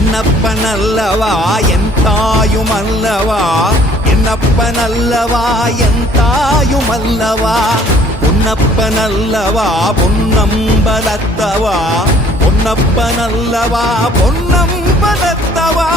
என்னப்பனல்லவா என் தாயுமல்லவா, என்னப்பனல்லவா என் தாயுமல்லவா, பொன்னப்பனல்லவா பொன்னம்பலத்தவா, பொன்னப்பனல்லவா பொன்னம்பலத்தவா.